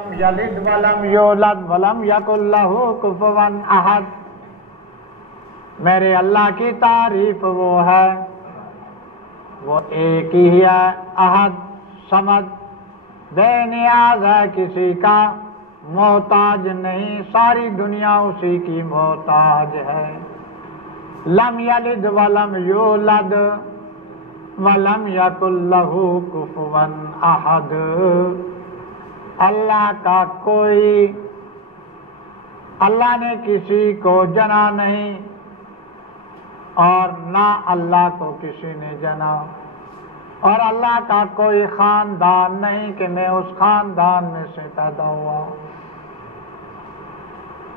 یلد ولم یولد ولم یکن لہ کفوا احد۔ میرے اللہ کی تعریف وہ ہے، وہ ایک ہی ہے، احد صمد، بے نیاز ہے کسی کا، محتاج نہیں، ساری دنیا اسی کی محتاج ہے۔ لم یلد ولم یولد ولم یکن لہ کفوا احد۔ اللہ کا کوئی، اللہ نے کسی کو جنا نہیں اور نہ اللہ کو کسی نے جنا، اور اللہ کا کوئی خاندان نہیں کہ میں اس خاندان میں سے پیدا ہوا۔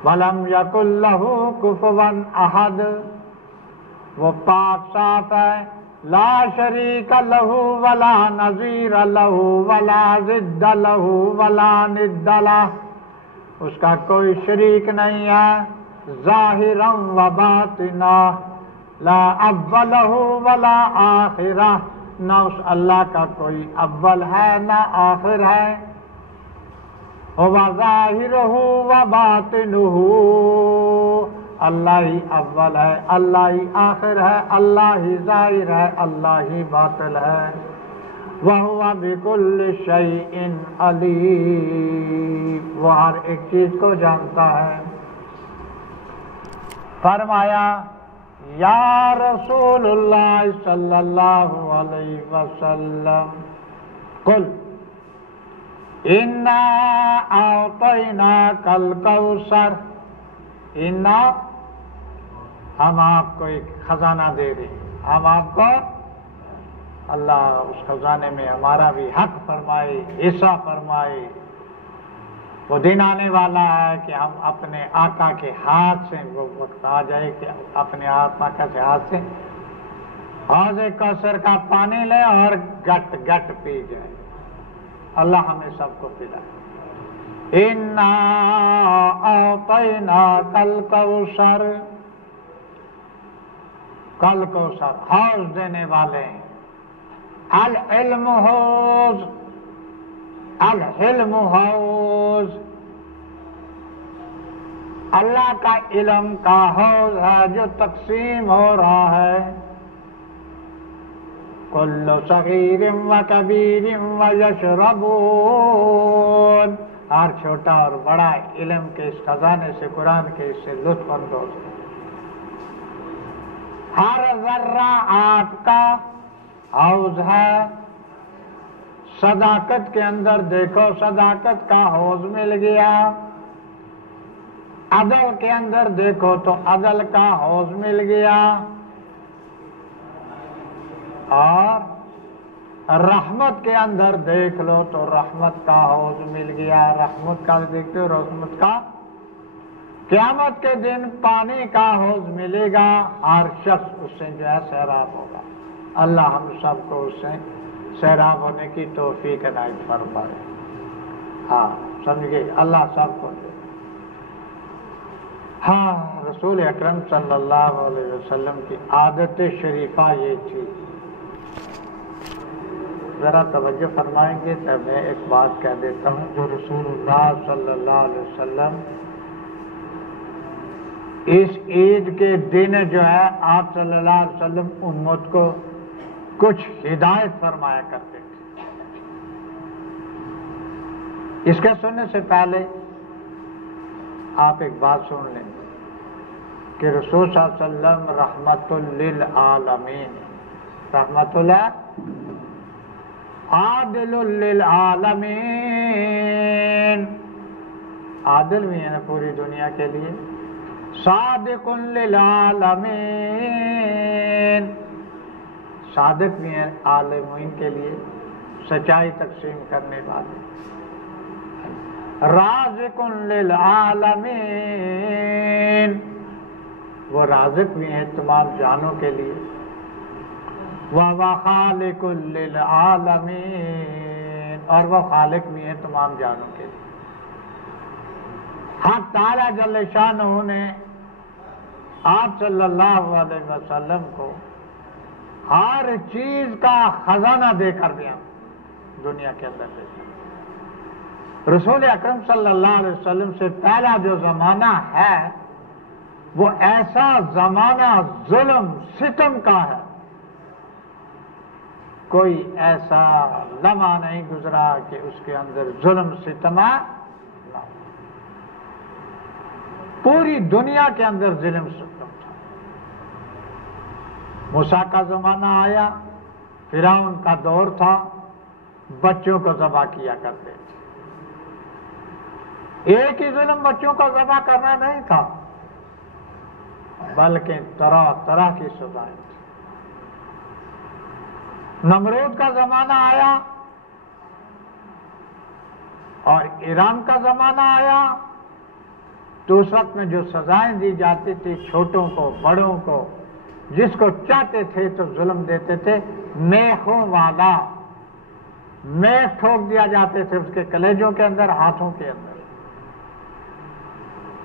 وَلَمْ يَكُنْ لَهُ كُفُوًا أَحَدٌ، وہ پاک صاف ہے، لا شریک لہ ولا نظیر لہ ولا ضد لہ ولا ند لہ، اس کا کوئی شریک نہیں ہے، ظاہرا و باطنا، لا اول ولا آخرہ، نہ اس اللہ کا کوئی اول ہے نہ آخر ہے، وظاہرہ و باطنہ، اللہ ہی اول ہے، اللہ ہی آخر ہے، اللہ ہی ظاہر ہے، اللہ ہی باطن ہے، وَهُوَ بِكُلِّ شَيْءٍ عَلِيمٌ، وہ ہر ایک چیز کو جانتا ہے۔ فرمایا یا رسول اللہ صلی اللہ علیہ وسلم، قل اِنَّا أَعْطَيْنَاكَ الْكَوْثَرَ، اِنَّا، ہم آپ کو ایک خزانہ دے رہے ہیں، ہم آپ کو، اللہ اس خزانے میں ہمارا بھی حق فرمائے، حصہ فرمائے۔ وہ دن آنے والا ہے کہ ہم اپنے آقا کے ہاتھ سے، وہ وقت آ جائے کہ اپنے آقا کے ہاتھ سے حوض کوثر کا پانی لے اور گٹ گٹ پی جائے۔ اللہ ہمیں سب کو پلائے۔ اِنَّا أَعْطَيْنَاكَ الْكَوْثَرَ، کل کوثر، حوض دینے والے ہیں۔ العلم حوض، الحلم حوض، اللہ کا علم کا حوض ہے جو تقسیم ہو رہا ہے۔ کل صغیر و کبیر و یشربون، ہر چھوٹا اور بڑا علم کے اس خزانے سے، قرآن کے اس سے لطف اندوز ہے۔ ہر ذرہ آپ کا حوض ہے۔ صداقت کے اندر دیکھو، صداقت کا حوض مل گیا، عدل کے اندر دیکھو تو عدل کا حوض مل گیا، اور رحمت کے اندر دیکھ لو تو رحمت کا حوض مل گیا۔ رحمت کا دیکھتے ہو، رحمت کا، قیامت کے دن پانی کا حوض ملے گا، ہر شخص اس سے جو ہے سیراب ہوگا۔ اللہ ہم سب کو اس سے سیراب ہونے کی توفیق عنایت فرمائے۔ ہاں سمجھ گئے، اللہ سب کو دے۔ ہاں رسول اکرم صلی اللہ علیہ وسلم کی عادت شریفہ یہ تھی۔ ذرا توجہ فرمائیں گے تو میں ایک بات کہہ دیتا ہوں، جو رسول اللہ صلی اللہ علیہ وسلم اس عید کے دن جو ہے آپ صلی اللہ علیہ وسلم امت کو کچھ ہدایت فرمایا کرتے تھے۔ اس کے سننے سے پہلے آپ ایک بات سن لیں کہ رسول صلی اللہ علیہ وسلم رحمت للعالمین، رحمت اللہ، عادل للعالمین، عادل بھی ہے نا پوری دنیا کے لیے، صادق للعالمین، صادق بھی ہیں عالمین کے لیے، سچائی تقسیم کرنے والے، رازق للعالمین، وہ رازق بھی ہیں تمام جانوں کے لیے، وَخَالِقٌ لِّلْعَالَمِينَ، اور وہ خالق بھی ہیں تمام جانوں کے لیے۔ حق تعالیٰ جل شانہ نے آپ صلی اللہ علیہ وسلم کو ہر چیز کا خزانہ دے کر دیا دنیا کے اندر دے۔ رسول اکرم صلی اللہ علیہ وسلم سے پہلا جو زمانہ ہے وہ ایسا زمانہ ظلم ستم کا ہے، کوئی ایسا لمحہ نہیں گزرا کہ اس کے اندر ظلم ستم نہ ہو۔ پوری دنیا کے اندر ظلم ستم تھا۔ موسیٰ کا زمانہ آیا، فرعون کا دور تھا، بچوں کو ذبح کیا کرتے تھے۔ ایک ہی ظلم بچوں کو ذبح کرنا نہیں تھا، بلکہ طرح طرح کی سزائیں تھیں۔ نمرود کا زمانہ آیا اور ایران کا زمانہ آیا، تو اس وقت میں جو سزائیں دی جاتی تھی چھوٹوں کو بڑوں کو، جس کو چاہتے تھے تو ظلم دیتے تھے۔ میخوں والا میخ ٹھوک دیا جاتے تھے اس کے کلیجوں کے اندر، ہاتھوں کے اندر۔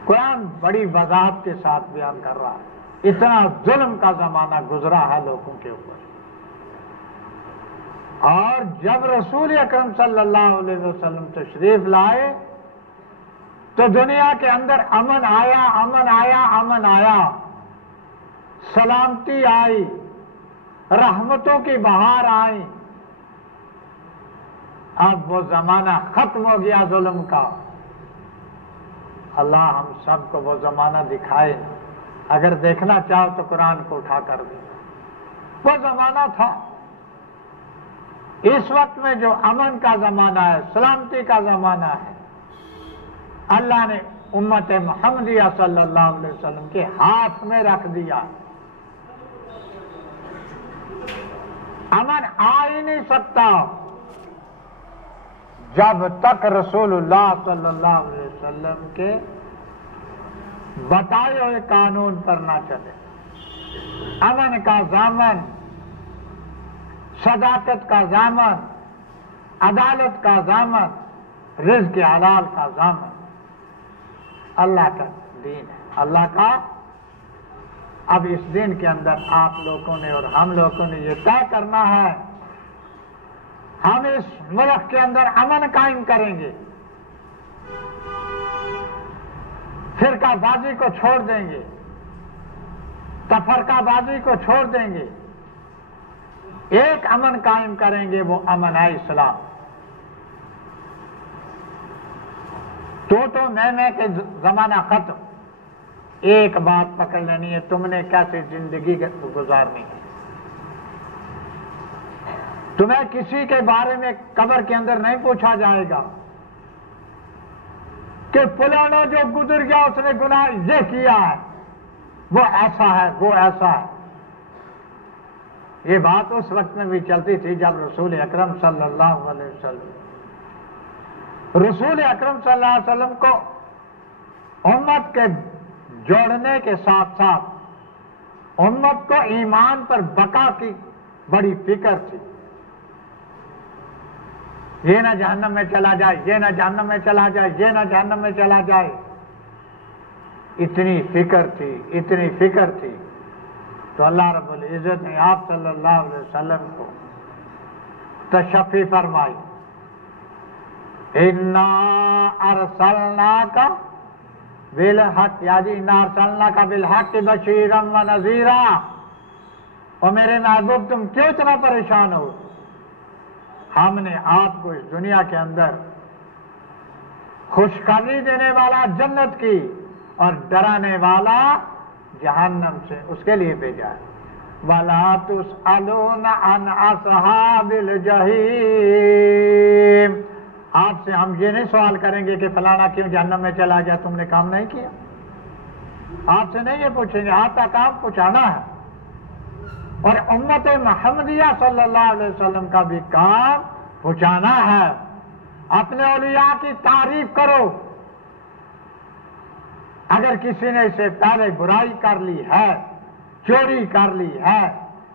قرآن بڑی وضاحت کے ساتھ بیان کر رہا ہے، اتنا ظلم کا زمانہ گزرا ہے لوگوں کے اوپر۔ اور جب رسول اکرم صلی اللہ علیہ وسلم تشریف لائے تو دنیا کے اندر امن آیا، امن آیا، امن آیا، سلامتی آئی، رحمتوں کی بہار آئی۔ اب وہ زمانہ ختم ہو گیا ظلم کا۔ اللہ ہم سب کو وہ زمانہ دکھائے، اگر دیکھنا چاہو تو قرآن کو اٹھا کر دے۔ وہ زمانہ تھا۔ اس وقت میں جو امن کا زمانہ ہے، سلامتی کا زمانہ ہے، اللہ نے امت محمدیہ صلی اللہ علیہ وسلم کے ہاتھ میں رکھ دیا۔ امن آ ہی نہیں سکتا جب تک رسول اللہ صلی اللہ علیہ وسلم کے بتائے ہوئے قانون پر نہ چلے۔ امن کا ضامن، صداقت کا ضامن، عدالت کا ضامن، رزق حلال کا ضامن اللہ کا دین ہے، اللہ کا۔ اب اس دین کے اندر آپ لوگوں نے اور ہم لوگوں نے یہ طے کرنا ہے، ہم اس ملک کے اندر امن قائم کریں گے، فرقہ بازی کو چھوڑ دیں گے، تفرقہ بازی کو چھوڑ دیں گے، ایک امن قائم کریں گے، وہ امن ہے اسلام۔ تو میں کے زمانہ ختم۔ ایک بات پکڑ لینی ہے، تم نے کیسے زندگی گزارنی ہے۔ تمہیں کسی کے بارے میں قبر کے اندر نہیں پوچھا جائے گا کہ فلانا جو گزر گیا اس نے گناہ یہ کیا ہے، وہ ایسا ہے، وہ ایسا ہے۔ یہ بات اس وقت میں بھی چلتی تھی جب رسول اکرم صلی اللہ علیہ وسلم کو امت کے جوڑنے کے ساتھ ساتھ امت کو ایمان پر بقا کی بڑی فکر تھی۔ یہ نہ جہنم میں چلا جائے، یہ نہ جہنم میں چلا جائے، یہ نہ جہنم میں چلا جائے، اتنی فکر تھی، اتنی فکر تھی۔ تو اللہ رب العزت نے آپ صلی اللہ علیہ وسلم کو تشفی فرمائی، اِنَّا أَرْسَلْنَاكَ بِالْحَقِّ، یعنی اِنَّا أَرْسَلْنَاكَ بِالْحَقِّ بَشِيرًا وَنَذِيرًا۔ اور میرے محبوب تم کیوں اتنا پریشان ہو؟ ہم نے آپ کو اس دنیا کے اندر خوشخبری دینے والا جنت کی اور ڈرانے والا جہنم سے، اس کے لیے بھیجا ہے۔ وَلَا تُسْأَلُونَ عَنْ أَصْحَابِ الْجَحِيمِ، آپ سے ہم یہ نہیں سوال کریں گے کہ فلانا کیوں جہنم میں چلا گیا، تم نے کام نہیں کیا۔ آپ سے نہیں یہ پوچھیں گے، آپ کا کام پہنچانا ہے۔ اور امت محمدیہ صلی اللہ علیہ وسلم کا بھی کام پہنچانا ہے۔ اپنے اولیاء کی تعریف کرو۔ اگر کسی نے اسے پہلے برائی کر لی ہے، چوری کر لی ہے،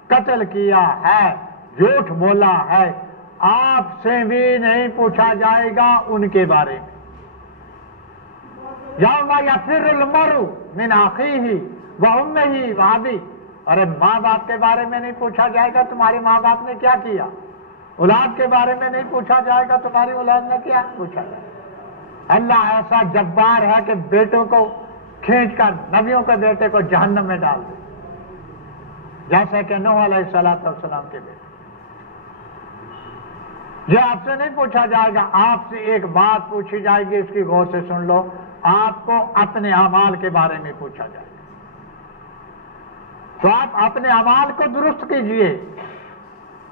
قتل کیا ہے، جھوٹ بولا ہے، آپ سے بھی نہیں پوچھا جائے گا ان کے بارے میں۔ یوم یفر المرء من اخیہ وامہ وابیہ، ارے ماں باپ کے بارے میں نہیں پوچھا جائے گا تمہارے ماں باپ نے کیا کیا، اولاد کے بارے میں نہیں پوچھا جائے گا تمہاری اولاد نے کیا پوچھا جائے گا۔ اللہ ایسا جبار ہے کہ بیٹوں کو کھینچ کر نبیوں کے بیٹے کو جہنم میں ڈال دے، جیسے کہ نوح علیہ السلام کے بیٹے۔ یہ آپ سے نہیں پوچھا جائے گا، آپ سے ایک بات پوچھی جائے گی، اس کی غور سے سن لو، آپ کو اپنے اعمال کے بارے میں پوچھا جائے گا، تو آپ اپنے اعمال کو درست کیجئے۔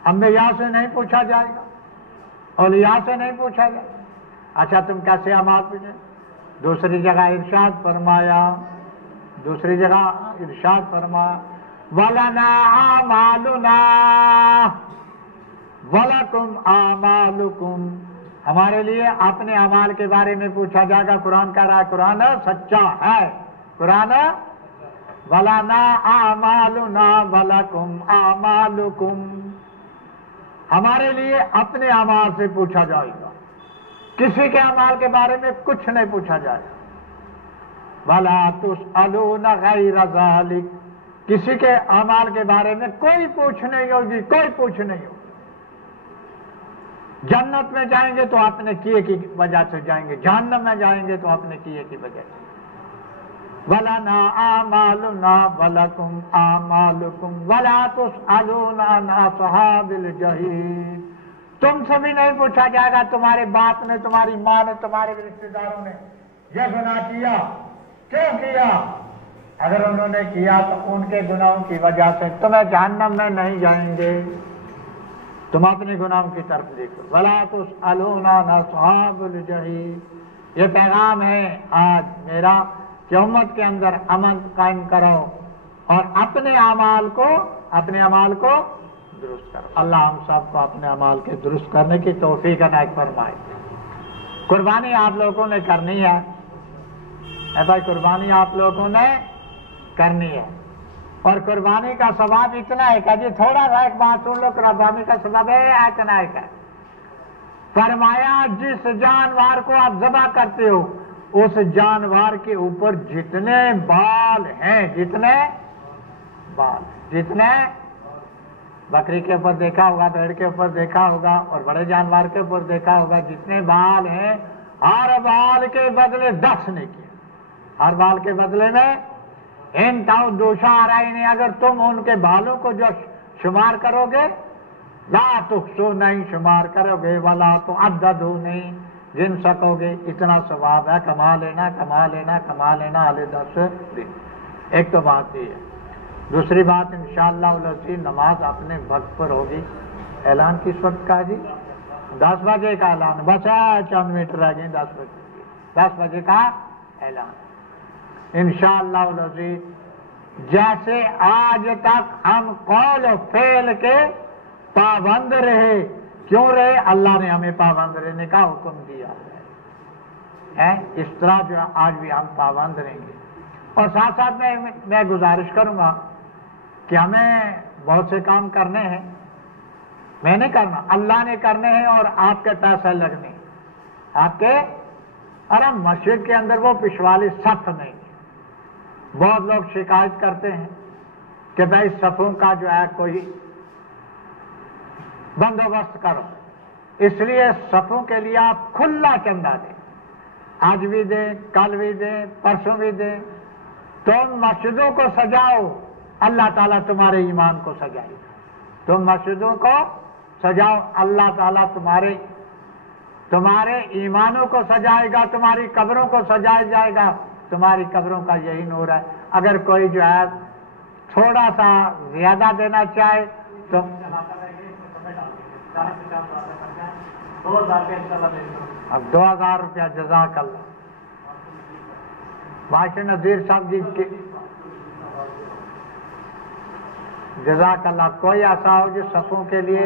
انبیاء سے نہیں پوچھا جائے گا، اولیاء سے نہیں پوچھا جائے گا، اچھا تم کیسے اعمال پوچھے؟ دوسری جگہ ارشاد فرمایا، دوسری جگہ ارشاد فرمایا وَلَنَا أَعْمَالُنَا وَلَكُمْ أَعْمَالُكُمْ، ہمارے لیے اپنے اعمال کے بارے میں پوچھا جائے گا۔ قرآن کہہ رہا ہے، قرآن سچا ہے، قرآن وَلَنَا أَعْمَالُنَا وَلَكُمْ أَعْمَالُكُمْ، ہمارے لیے اپنے اعمال سے پوچھا جائے گا، کسی کے اعمال کے بارے میں کچھ نہیں پوچھا جائے گا۔ وَلَا تُسْأَلُونَ غَيْرَ ذَلِكَ، کسی کے اعمال کے بارے میں کوئی پوچھ نہیں ہوگی، کوئی پوچھ نہیں ہوگی۔ جنت میں جائیں گے تو اپنے کیے کی وجہ سے جائیں گے، جہنم میں جائیں گے تو اپنے کیے کی وجہ سے۔ وَلَنَا أَعْمَالُنَا وَلَكُمْ أَعْمَالُكُمْ وَلَا تُسْأَلُونَ عَنْ أَصْحَابِ الْجَحِيمِ، تم سے بھی نہیں پوچھا جائے گا، تمہارے باپ نے، تمہاری ماں نے، تمہارے رشتہ داروں نے یہ گناہ کیا، کیوں کیا؟ اگر انہوں نے کیا تو ان کے گناہوں کی وجہ سے تمہیں جہنم میں نہیں جائیں گے، تم اپنے گناہوں کی طرف دیکھو۔ وَلَا تُسْأَلُونَ عَنْ أَصْحَابِ الْجَحِيمِ، یہ پیغام ہے آج میرا کہ امت کے اندر امن قائم کرو اور اپنے اعمال کو درست کرو۔ اللہ ہم سب کو اپنے اعمال کے درست کرنے کی توفیق عنایت فرمائے۔ قربانی آپ لوگوں نے کرنی ہے، اے بھائی قربانی آپ لوگوں نے کرنی ہے، اور قربانی کا ثواب اتنا ہے کہ جی تھوڑا سا ایک بات سن لو، قربانی کا ثواب ہے اتنا ہے، فرمایا جس جانور کو آپ ذبح کرتے ہو اس جانور کے اوپر جتنے بال ہیں، جتنے بکری کے اوپر دیکھا ہوگا، بھیڑ کے اوپر دیکھا ہوگا، اور بڑے جانور کے اوپر دیکھا ہوگا، جتنے بال ہیں ہر بال کے بدلے 10 نے کیا، ہر بال کے بدلے میں ان تاؤ دوشا آ رہا ہی نہیں۔ اگر تم ان کے بالوں کو جو شمار کرو گے، لا تحصو نہیں شمار کرو گے، ولا تعددو نہیں گن سکو گے، اتنا ثواب ہے، کما لینا علی 10 دن۔ ایک تو بات یہ ہے۔ دوسری بات انشاءاللہ العزیز نماز اپنے وقت پر ہوگی۔ اعلان کس وقت کا جی؟ 10 بجے کا اعلان، بس چند منٹ رہ گئے 10 بجے کا اعلان انشاءاللہ العزیز۔ جیسے آج تک ہم قول و فعل کے پابند رہے، کیوں رہے؟ اللہ نے ہمیں پابند رہنے کا حکم دیا ہے، اس طرح جو آج بھی ہم پابند رہیں گے۔ اور ساتھ ساتھ میں گزارش کروں گا کہ ہمیں بہت سے کام کرنے ہیں، میں نہیں کرنا، اللہ نے کرنے ہیں، اور آپ کے پیسے لگنے ہیں، آپ کے۔ ارے مسجد کے اندر وہ پچھوالی صف نہیں ہے۔ بہت لوگ شکایت کرتے ہیں کہ بھائی صفوں کا جو ہے کوئی بندوبست کرو، اس لیے صفوں کے لیے آپ کھلا چندہ دیں، آج بھی دیں، کل بھی دیں، پرسوں بھی دیں۔ تم مسجدوں کو سجاؤ، اللہ تعالیٰ تمہارے ایمان کو سجائے گا۔ تم مسجدوں کو سجاؤ، اللہ تعالیٰ تمہارے ایمانوں کو سجائے گا، تمہاری قبروں کو سجایا جائے گا۔ تمہاری قبروں کا یہی نور ہے۔ اگر کوئی جو ہے تھوڑا سا زیادہ دینا چاہے تو اب 2000 روپیہ جزاک اللہ۔ بادشاہ نذیر صاحب جی کے جزاک اللہ۔ کوئی ایسا ہو جو صفوں کے لیے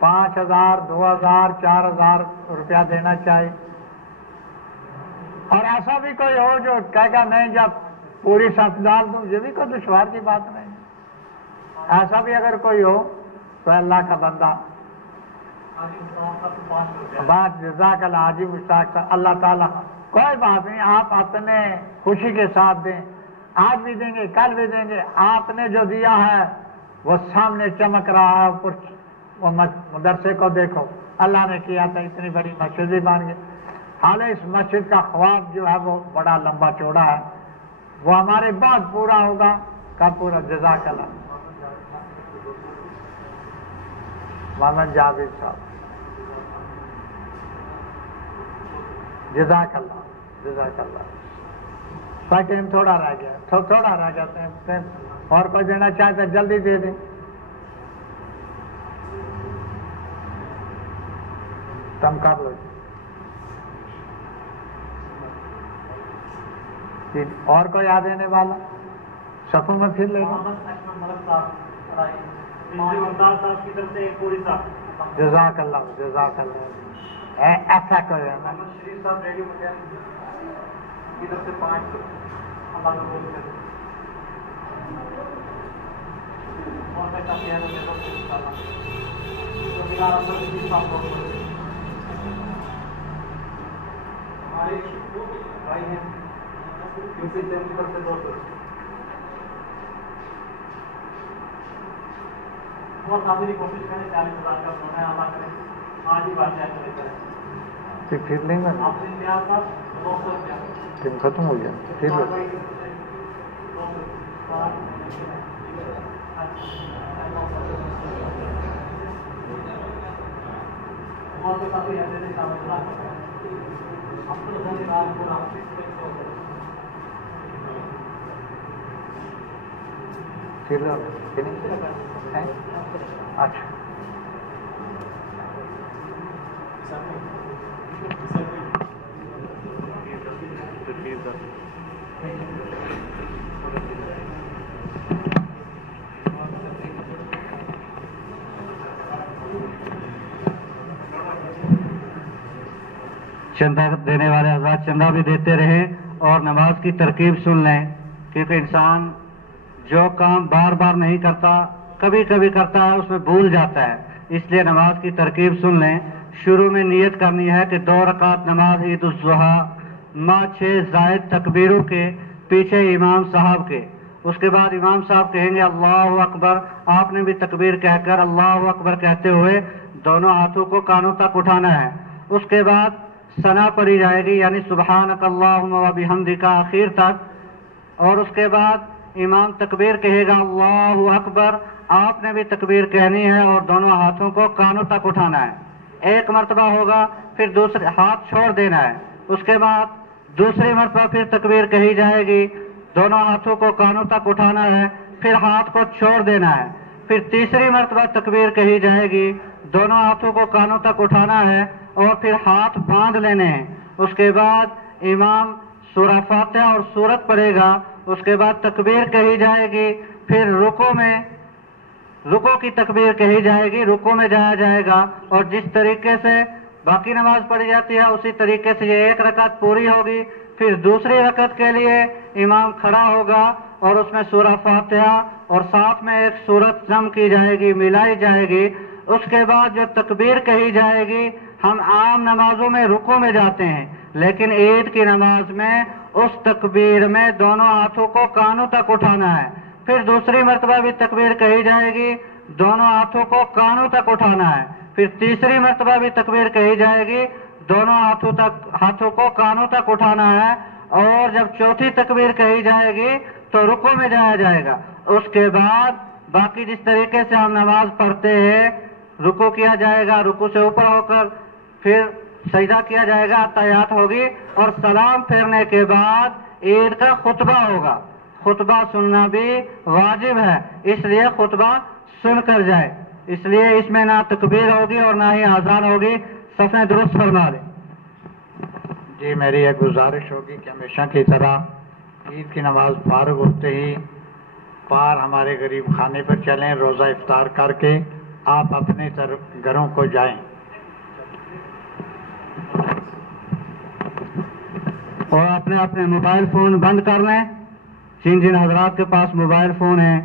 5000 2000 4000 روپیہ دینا چاہے، اور ایسا بھی کوئی ہو جو کہے گا نہیں جب پوری صف ڈال دوں، یہ بھی کوئی دشوار کی بات نہیں۔ ایسا بھی اگر کوئی ہو تو اللہ کا بندہ بات جزاک اللہ حاجی مشتاق صاحب، اللہ تعالیٰ کوئی بات نہیں، آپ اپنے خوشی کے ساتھ دیں، آج بھی دیں گے، کل بھی دیں گے۔ آپ نے جو دیا ہے وہ سامنے چمک رہا ہے، اوپر وہ مدرسے کو دیکھو، اللہ نے کیا تھا، اتنی بڑی مسجد بن گئی۔ حالانکہ اس مسجد کا خواب جو ہے وہ بڑا لمبا چوڑا ہے، وہ ہمارے بعد پورا ہوگا۔ کب پورا؟ جزاک اللہ محمد جاوید صاحب، جزاک اللہ جزاک اللہ۔ سیکنڈ تھوڑا رہ گیا، تھوڑا رہ گیا، اور کوئی دینا چاہے تو جلدی دے دیں۔ تم کر لو جی، اور کوئی آ دینے والا؟ صفوں میں پھر لے گا۔ جزاک اللہ جزاک اللہ۔ ایسا کوئی ہے نا؟ پھر لیں گے، ٹیم ختم ہو گیا پھر لو۔ پھر لو اچھا چندہ دینے والے حضرات چندہ بھی دیتے رہے اور نماز کی ترکیب سن لیں، کیونکہ انسان جو کام بار بار نہیں کرتا کبھی کبھی کرتا ہے، اس میں بھول جاتا ہے، اس لیے نماز کی ترکیب سن لیں۔ شروع میں نیت کرنی ہے کہ 2 رکعت نماز عید الضحیٰ مع 6 زائد تکبیروں کے پیچھے امام صاحب کے، اس کے بعد امام صاحب کہیں گے اللہ اکبر، آپ نے بھی تکبیر کہہ کر اللہ اکبر کہتے ہوئے دونوں ہاتھوں کو کانوں تک اٹھانا ہے۔ اس کے بعد ثنا پڑھی جائے گی، یعنی سبحانک اللہم و بحمدک آخر تک، اور اس کے بعد امام تکبیر کہے گا اللہ اکبر، آپ نے بھی تکبیر کہنی ہے اور دونوں ہاتھوں کو کانوں تک اٹھانا ہے۔ ایک مرتبہ ہوگا، پھر دوسرے ہاتھ چھوڑ دینا ہے، اس کے بعد دوسری مرتبہ پھر تکبیر کہی جائے گی، دونوں ہاتھوں کو کانوں تک اٹھانا ہے، پھر ہاتھ کو چھوڑ دینا ہے، پھر تیسری مرتبہ تکبیر کہی جائے گی، دونوں ہاتھوں کو کانوں تک اٹھانا ہے اور پھر ہاتھ باندھ لینے ہیں۔ اس کے بعد امام سورہ فاتحہ اور سورت پڑھے گا، اس کے بعد تکبیر کہی جائے گی، پھر رکوع کی تکبیر کہی جائے گی، رکوع میں جایا جائے گا، اور جس طریقے سے باقی نماز پڑھی جاتی ہے اسی طریقے سے یہ 1 رکعت پوری ہوگی۔ پھر دوسری رکعت کے لیے امام کھڑا ہوگا اور اس میں سورہ فاتحہ اور ساتھ میں ایک سورت جمع کی جائے گی، ملائی جائے گی۔ اس کے بعد جو تکبیر کہی جائے گی، ہم عام نمازوں میں رکوع میں جاتے ہیں، لیکن عید کی نماز میں اس تکبیر میں دونوں ہاتھوں کو کانوں تک اٹھانا ہے، پھر دوسری مرتبہ بھی تکبیر کہی جائے گی، دونوں ہاتھوں کو کانوں تک اٹھانا ہے، پھر تیسری مرتبہ بھی تکبیر کہی جائے گی، دونوں ہاتھوں کو کانوں تک اٹھانا ہے، اور جب چوتھی تکبیر کہی جائے گی تو رکوع میں جایا جائے گا۔ اس کے بعد باقی جس طریقے سے ہم نماز پڑھتے ہیں، رکوع کیا جائے گا، رکوع سے اوپر ہو کر پھر سجدہ کیا جائے گا، تحیات ہوگی، اور سلام پھیرنے کے بعد عید کا خطبہ ہوگا۔ خطبہ سننا بھی واجب ہے، اس لیے خطبہ سن کر جائے، اس لیے اس میں نہ تکبیر ہوگی اور نہ ہی اذان ہوگی۔ صفیں درست فرما لیں۔ جی میری ایک گزارش ہوگی کہ ہمیشہ کی طرح عید کی نماز فارغ ہوتے ہی پار ہمارے غریب خانے پر چلیں، روزہ افطار کر کے آپ اپنے گھروں کو جائیں۔ اور اپنے موبائل فون بند کر لیں، جن حضرات کے پاس موبائل فون ہیں۔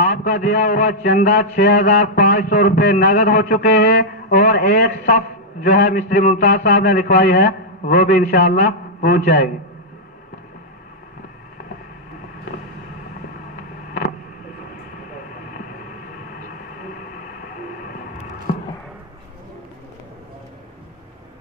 آپ کا دیا ہوا چندہ 6500 روپے نقد ہو چکے ہیں، اور ایک صف جو ہے مستری ممتاز صاحب نے لکھوائی ہے وہ بھی انشاءاللہ پہنچ جائے گی۔